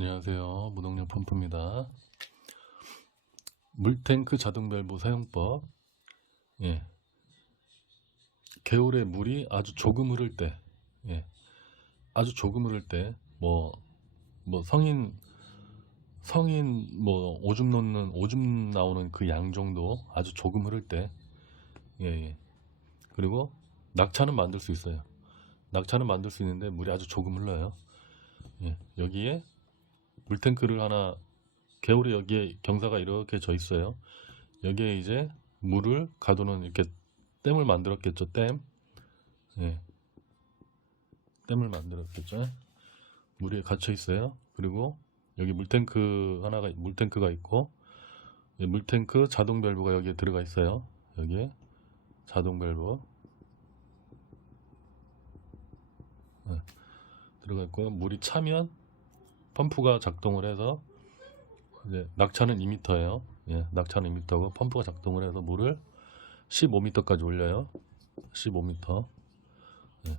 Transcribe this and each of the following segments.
안녕하세요. 무동력 펌프입니다. 물탱크 자동 밸브 사용법. 예. 개울에 물이 아주 조금 흐를 때, 예. 아주 조금 흐를 때, 성인 오줌 나오는 그 양 정도 아주 조금 흐를 때, 예, 예. 그리고 낙차는 만들 수 있어요. 낙차는 만들 수 있는데 물이 아주 조금 흘러요. 예. 여기에 물탱크를 하나, 개울에 여기에 경사가 이렇게 져 있어요. 여기에 이제 물을 가두는 이렇게 댐을 만들었겠죠. 댐. 예, 댐을 만들었겠죠. 물에 갇혀 있어요. 그리고 여기 물탱크가 있고, 물탱크 자동 밸브가 여기에 들어가 있어요. 여기에 자동 밸브 들어가 있고요. 물이 차면 펌프가 작동을 해서, 이제 낙차는 2m예요. 예, 낙차는 2m고 펌프가 작동을 해서 물을 15m까지 올려요. 15m. 예,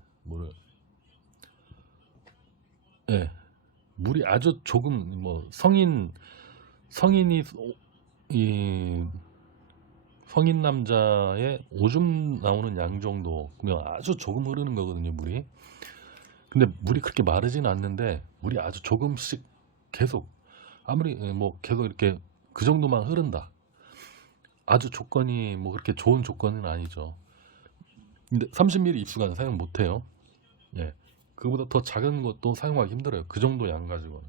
예, 물이 아주 조금, 성인이 이 성인 남자의 오줌 나오는 양 정도, 그냥 아주 조금 흐르는 거거든요, 물이. 근데 물이 그렇게 마르진 않는데 물이 아주 조금씩 계속, 아무리 계속 이렇게 그 정도만 흐른다. 아주 조건이 그렇게 좋은 조건은 아니죠. 근데 30ml 입수관 사용 못 해요. 예. 그보다 더 작은 것도 사용하기 힘들어요. 그 정도 양 가지고는.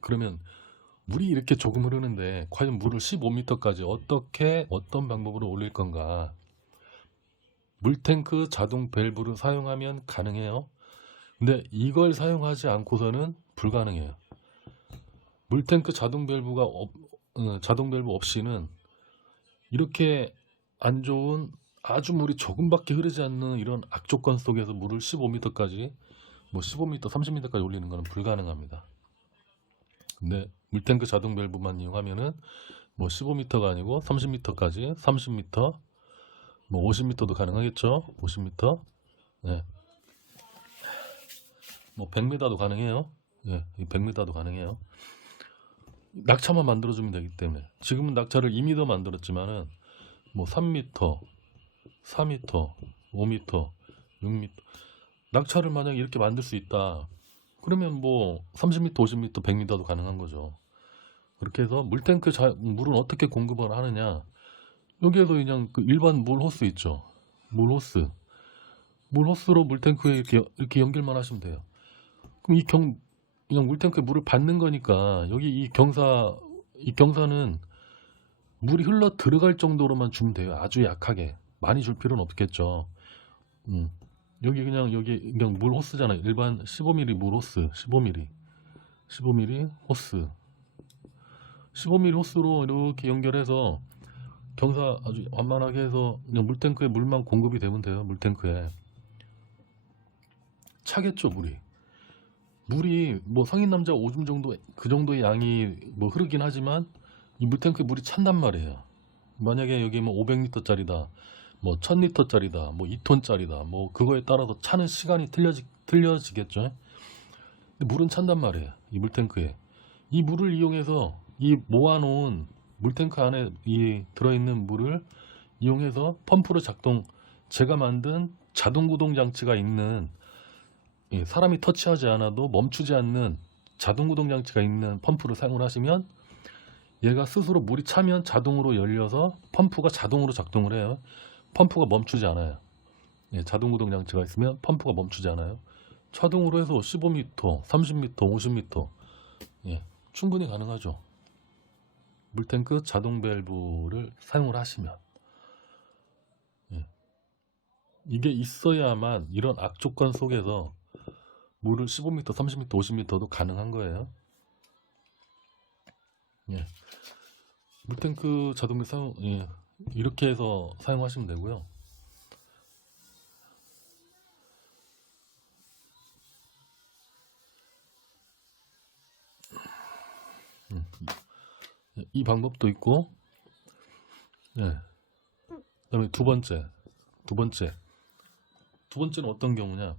그러면 물이 이렇게 조금 흐르는데 과연 물을 15m까지 어떤 방법으로 올릴 건가? 물탱크 자동 밸브를 사용하면 가능해요. 근데 이걸 사용하지 않고서는 불가능해요. 물탱크 자동 밸브 없이는 이렇게 안 좋은, 아주 물이 조금밖에 흐르지 않는 이런 악조건 속에서 물을 15m까지, 15m, 30m까지 올리는 것은 불가능합니다. 근데 물탱크 자동 밸브만 이용하면은 15m가 아니고 30m까지, 30m, 50m도 가능하겠죠. 50m. 네. 100m도 가능해요. 예, 100m도 가능해요. 낙차만 만들어주면 되기 때문에. 지금은 낙차를 2m 만들었지만은 3m, 4m, 5m, 6m. 낙차를 만약에 이렇게 만들 수 있다. 그러면 30m, 50m, 100m도 가능한 거죠. 그렇게 해서 물은 어떻게 공급을 하느냐? 여기에서 그냥 그 일반 물 호스 있죠. 물 호스. 물 호스로 물탱크에 이렇게 연결만 하시면 돼요. 그럼 그냥 물탱크에 물을 받는 거니까, 여기 이 경사는 물이 흘러 들어갈 정도로만 주면 돼요. 아주 약하게. 많이 줄 필요는 없겠죠. 음. 여기 그냥 물 호스잖아요. 일반 15mm 물 호스. 15mm 호스. 15mm 호스로 이렇게 연결해서 경사 아주 완만하게 해서 그냥 물탱크에 물만 공급이 되면 돼요. 물탱크에. 차겠죠, 물이 성인 남자 오줌 정도, 그 정도의 양이 흐르긴 하지만 이 물탱크에 물이 찬단 말이에요. 만약에 여기 500리터짜리다, 1000리터짜리다, 2톤짜리다, 그거에 따라서 차는 시간이 틀려지겠죠. 근데 물은 찬단 말이에요. 이 물탱크에. 이 물을 이용해서 이 모아놓은 물탱크 안에 이 들어있는 물을 이용해서 제가 만든 자동 구동 장치가 있는, 사람이 터치하지 않아도 멈추지 않는 자동 구동 장치가 있는 펌프를 사용을 하시면, 얘가 스스로 물이 차면 자동으로 열려서 펌프가 자동으로 작동을 해요. 펌프가 멈추지 않아요. 자동 구동 장치가 있으면 펌프가 멈추지 않아요. 자동으로 해서 15m, 30m, 50m, 충분히 가능하죠. 물탱크 자동 밸브를 사용을 하시면. 이게 있어야만 이런 악조건 속에서 물을 15m, 30m, 50m도 가능한 거예요. 물탱크 자동 밸브 이렇게 해서 사용하시면 되고요. 이 방법도 있고, 그다음에 두 번째는 어떤 경우냐?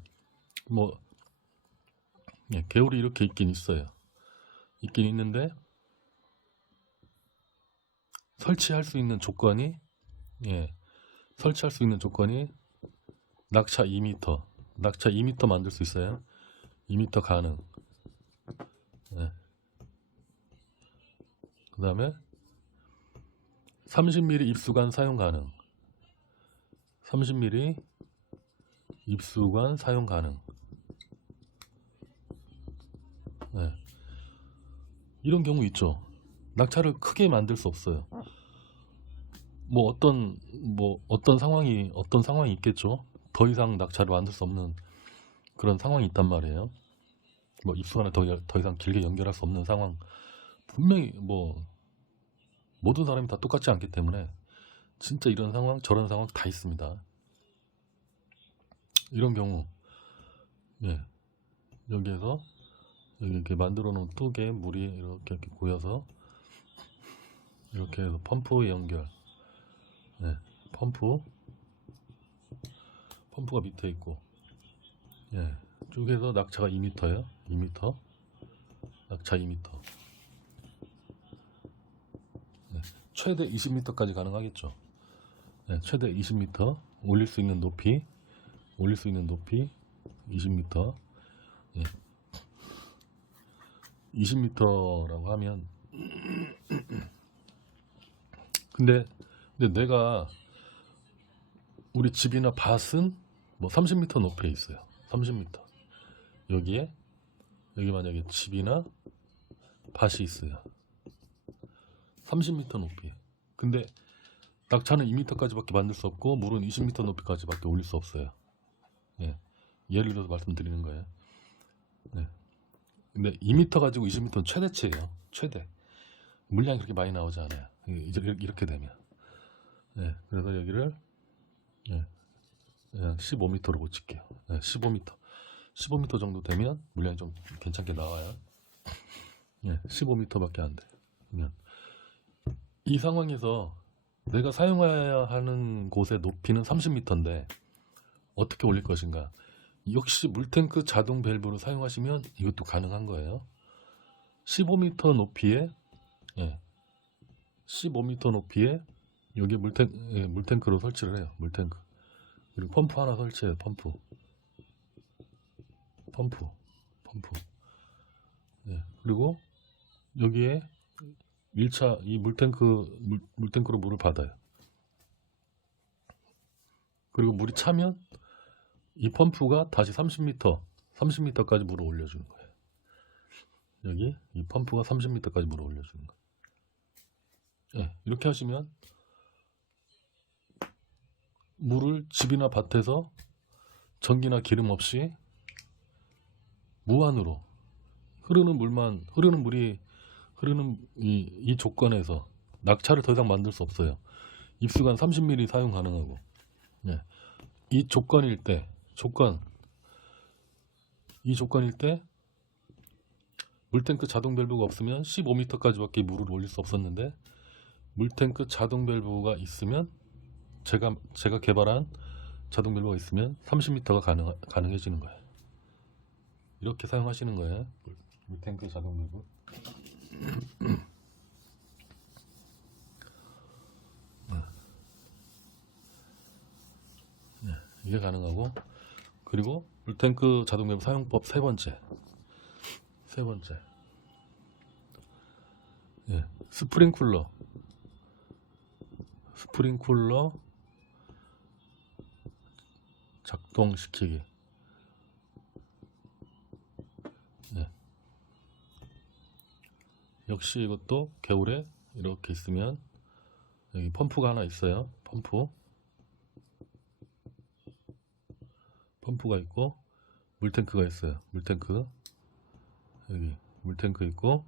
예, 개울이 이렇게 있긴 있어요. 있긴 있는데 설치할 수 있는 조건이 예, 설치할 수 있는 조건이 낙차 2m, 낙차 2m 만들 수 있어요. 2m 가능. 예. 그 다음에 30mm 입수관 사용 가능. 30mm 입수관 사용 가능. 예. 이런 경우 있죠. 낙차를 크게 만들 수 없어요. 뭐 어떤 상황이 있겠죠. 더 이상 낙차를 만들 수 없는 그런 상황이 있단 말이에요. 뭐 입수관을 더 이상 길게 연결할 수 없는 상황. 분명히 뭐 모든 사람이 다 똑같지 않기 때문에 진짜 이런 상황 저런 상황 다 있습니다. 이런 경우 예, 여기에서 여기 이렇게 만들어 놓은 뚝에 물이 이렇게 고여서 이렇게 해서 펌프 연결. 예, 펌프가 밑에 있고 예, 쭉해서 낙차가 2m예요. 2m 낙차 2m. 예, 최대 20m까지 가능하겠죠. 예, 최대 20m 올릴 수 있는 높이 20m. 예, 20m라고 하면 근데 내가 우리 집이나 밭은 뭐 30m 높이에 있어요. 30m. 여기 만약에 집이나 밭이 있어요. 30m 높이. 근데 낙차는 2m까지밖에 만들 수 없고 물은 20m 높이까지밖에 올릴 수 없어요. 예. 예를 들어서 말씀드리는 거예요. 예. 근데 2m 가지고 20m는 최대치예요. 최대. 물량이 그렇게 많이 나오지 않아요. 이렇게 되면. 예. 그래서 여기를 예. 15m로 고칠게요. 예. 15m 정도 되면 물량이 좀 괜찮게 나와요. 예. 15m밖에 안 돼. 그러면 이 상황에서 내가 사용해야 하는 곳의 높이는 30m인데 어떻게 올릴 것인가? 역시 물탱크 자동 밸브를 사용하시면 이것도 가능한 거예요. 15m 높이에 15m 높이에 여기 물탱크로 설치를 해요. 물탱크. 그리고 펌프 하나 설치해요. 펌프. 예. 그리고 여기에 1차 이 물탱크로 물을 받아요. 그리고 물이 차면 이 펌프가 다시 30m까지 물을 올려주는 거예요. 여기 이 펌프가 30m까지 물을 올려주는 거예요. 예, 이렇게 하시면 물을 집이나 밭에서 전기나 기름 없이 무한으로 흐르는 이 조건에서 낙차를 더 이상 만들 수 없어요. 입수관 30mm 사용 가능하고. 예. 이 조건일 때 물탱크 자동 밸브가 없으면 15m까지밖에 물을 올릴 수 없었는데 물탱크 자동 밸브가 있으면 제가 개발한 자동 밸브가 있으면 30m가 가능해지는 거예요. 이렇게 사용하시는 거예요. 물탱크 자동 밸브. 이게 가능하고 그리고 물탱크 자동 밸브 사용법 세 번째 예, 스프링쿨러 작동시키기. 예. 역시 이것도 겨울에 이렇게 있으면 여기 펌프가 하나 있어요. 펌프가 있고 물탱크가 있어요. 여기 물탱크 있고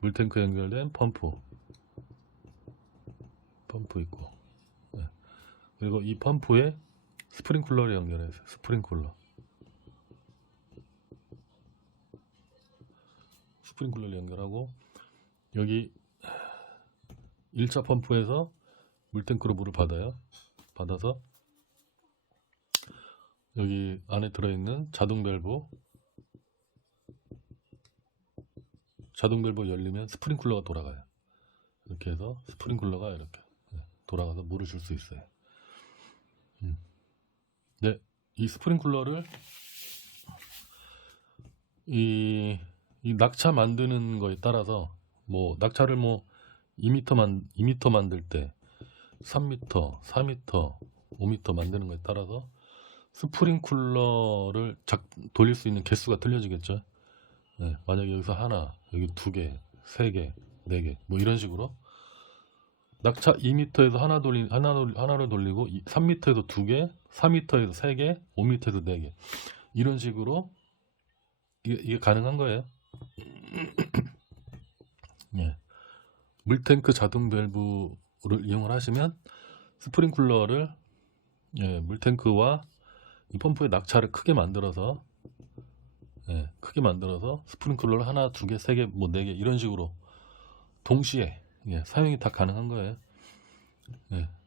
물탱크 연결된 펌프 있고 예. 그리고 이 펌프에 스프링쿨러를 연결해서 스프링쿨러를 연결하고 여기 1차 펌프에서 물탱크로 물을 받아서 여기 안에 들어있는 자동 밸브 자동 밸브 열리면 스프링클러가 돌아가요. 이렇게 해서 스프링클러가 이렇게 돌아가서 물을 줄 수 있어요. 네, 이 스프링클러를 이 낙차 만드는 거에 따라서 뭐 낙차를 뭐 2m 만들 때 3m, 4m, 5m 만드는 거에 따라서 스프링클러를 돌릴 수 있는 개수가 틀려지겠죠. 네, 만약에 여기서 하나, 여기 2개, 3개, 4개 뭐 이런 식으로 낙차 2m에서 하나를 돌리고 3m에서 2개, 4m에서 3개, 5m에서 4개 이런 식으로 이게 가능한 거예요. 예. 물탱크 자동 밸브를 이용을 하시면 스프링클러를 물탱크와 이 펌프의 낙차를 크게 만들어서 스프링클러를 하나, 2개, 3개, 뭐 4개 이런 식으로 동시에 사용이 다 가능한 거예요.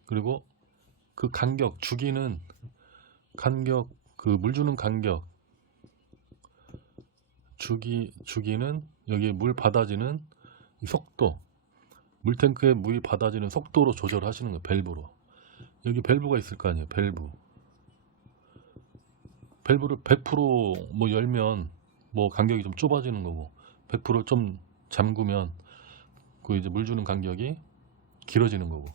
그리고 그 간격, 주기는 간격, 그 물 주는 간격, 주기는 여기에 물 받아지는 이 속도, 물탱크에 물이 받아지는 속도로 조절하시는 거예요. 밸브로. 여기 밸브가 있을 거 아니에요. 밸브를 100% 열면 간격이 좀 좁아지는 거고 100% 좀 잠그면 그 이제 물 주는 간격이 길어지는 거고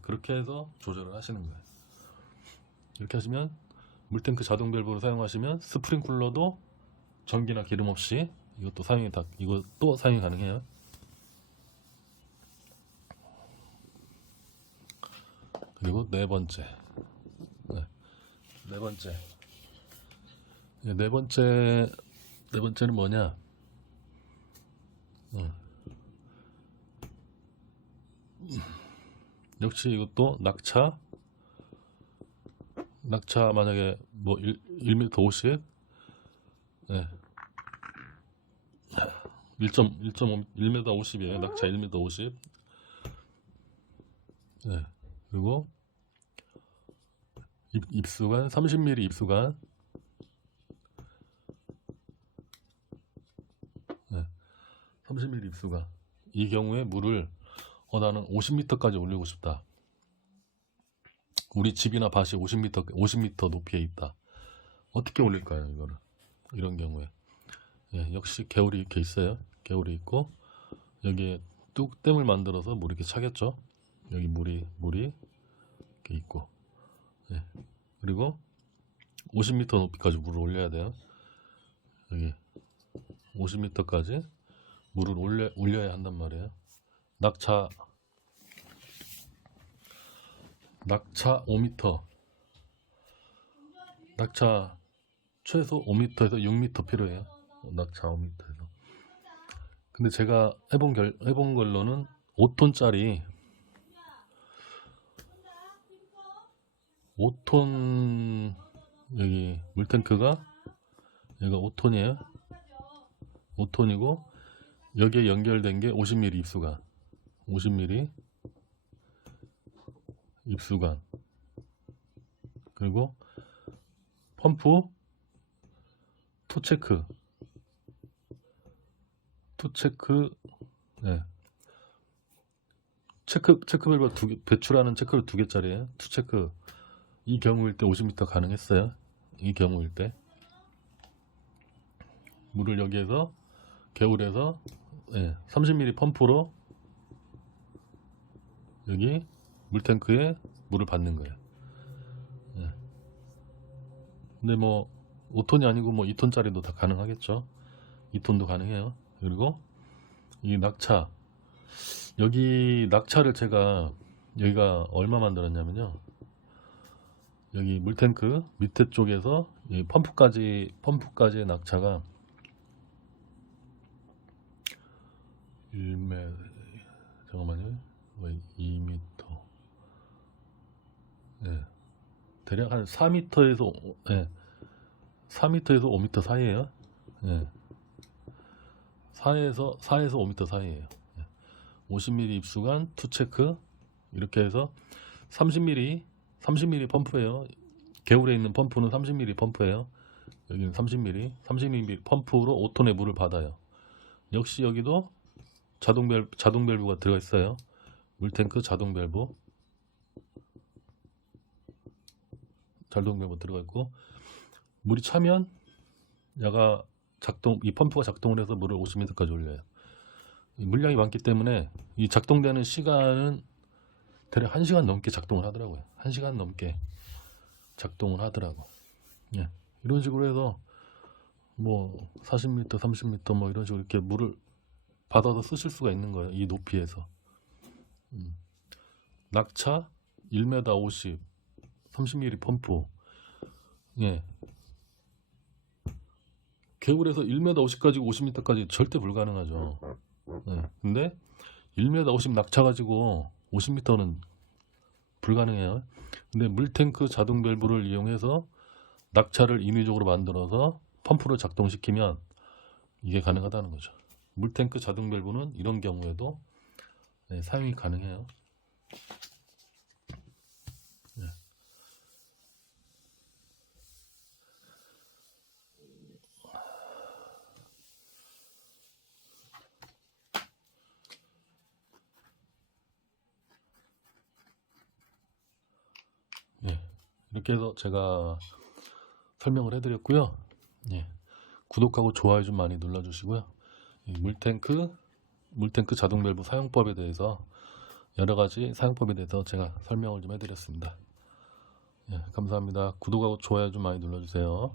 그렇게 해서 조절을 하시는 거예요. 이렇게 하시면 물탱크 자동 밸브로 사용하시면 스프링클러도 전기나 기름 없이 이것도 사용이 가능해요. 그리고 네 번째는 뭐냐? 역시 이것도 낙차 만약에 1m 50 1m 50이에요. 낙차 1m 50 그리고 입수관 30mm 입수관 30mm 입수관 이 경우에 물을 나는 50m까지 올리고 싶다. 우리 집이나 밭이 50m 높이에 있다. 어떻게 올릴까요? 이런 경우에 역시 개울이 이렇게 있어요. 개울이 있고 여기에 뚝댐을 만들어서 물이 이렇게 차겠죠. 여기 물이 이렇게 있고 그리고 50m 높이까지 물을 올려야 돼요. 여기 50m까지 물을 올려야 한단 말이에요. 낙차 5m 낙차 최소 5m에서 6m 필요해요. 낙차 5m에서. 근데 제가 해본 걸로는 5톤짜리 5톤 여기 물탱크가 얘가 5톤이에요. 5톤이고 여기에 연결된 게 50mm 입수관 50mm 입수관 그리고 펌프 투체크 체크 밸브 배출하는 체크를 2개짜리예요. 투체크 이 경우일 때 50m 가능했어요. 이 경우일 때 물을 여기에서 개울에서 30mm 펌프로 여기 물탱크에 물을 받는 거예요. 근데 5톤이 아니고 2톤짜리도 다 가능하겠죠. 2톤도 가능해요. 그리고 이 낙차 여기 낙차를 제가 여기가 얼마 만들었냐면요. 여기 물탱크 밑에 쪽에서 이 펌프까지의 낙차가 1m 잠깐만요. 2m 대략 한 4m에서 5m 사이에요. 4에서 5m 사이에요. 50mm 입수관 투체크 이렇게 해서 30mm 펌프예요. 개울에 있는 펌프는 30mm 펌프예요. 여기는 30mm 펌프로 5톤의 물을 받아요. 역시 여기도 자동 밸브가 들어가 있어요. 물탱크 자동 밸브 들어가 있고, 물이 차면 이 펌프가 작동을 해서 물을 50m까지 올려요. 물량이 많기 때문에 이 작동되는 시간은 대략 1시간 넘게 작동을 하더라고요. 1시간 넘게 작동을 하더라고. 예. 이런 식으로 해서 뭐 40m, 30m 뭐 이런 식으로 이렇게 물을 받아서 쓰실 수가 있는 거예요. 이 높이에서. 낙차 1m 50, 30mm 펌프. 예. 개울에서 1m 50 가지고 50m까지 절대 불가능하죠. 예. 근데 1m 50 낙차 가지고 50m는 불가능해요. 근데 물탱크 자동 밸브를 이용해서 낙차를 인위적으로 만들어서 펌프를 작동시키면 이게 가능하다는 거죠. 물탱크 자동 밸브는 이런 경우에도 사용이 가능해요. 예, 이렇게 해서 제가 설명을 해드렸고요. 예, 구독하고 좋아요 좀 많이 눌러주시고요. 이 물탱크 자동 밸브 사용법에 대해서 여러가지 사용법에 대해서 제가 설명을 좀 해드렸습니다. 예, 감사합니다. 구독하고 좋아요 좀 많이 눌러주세요.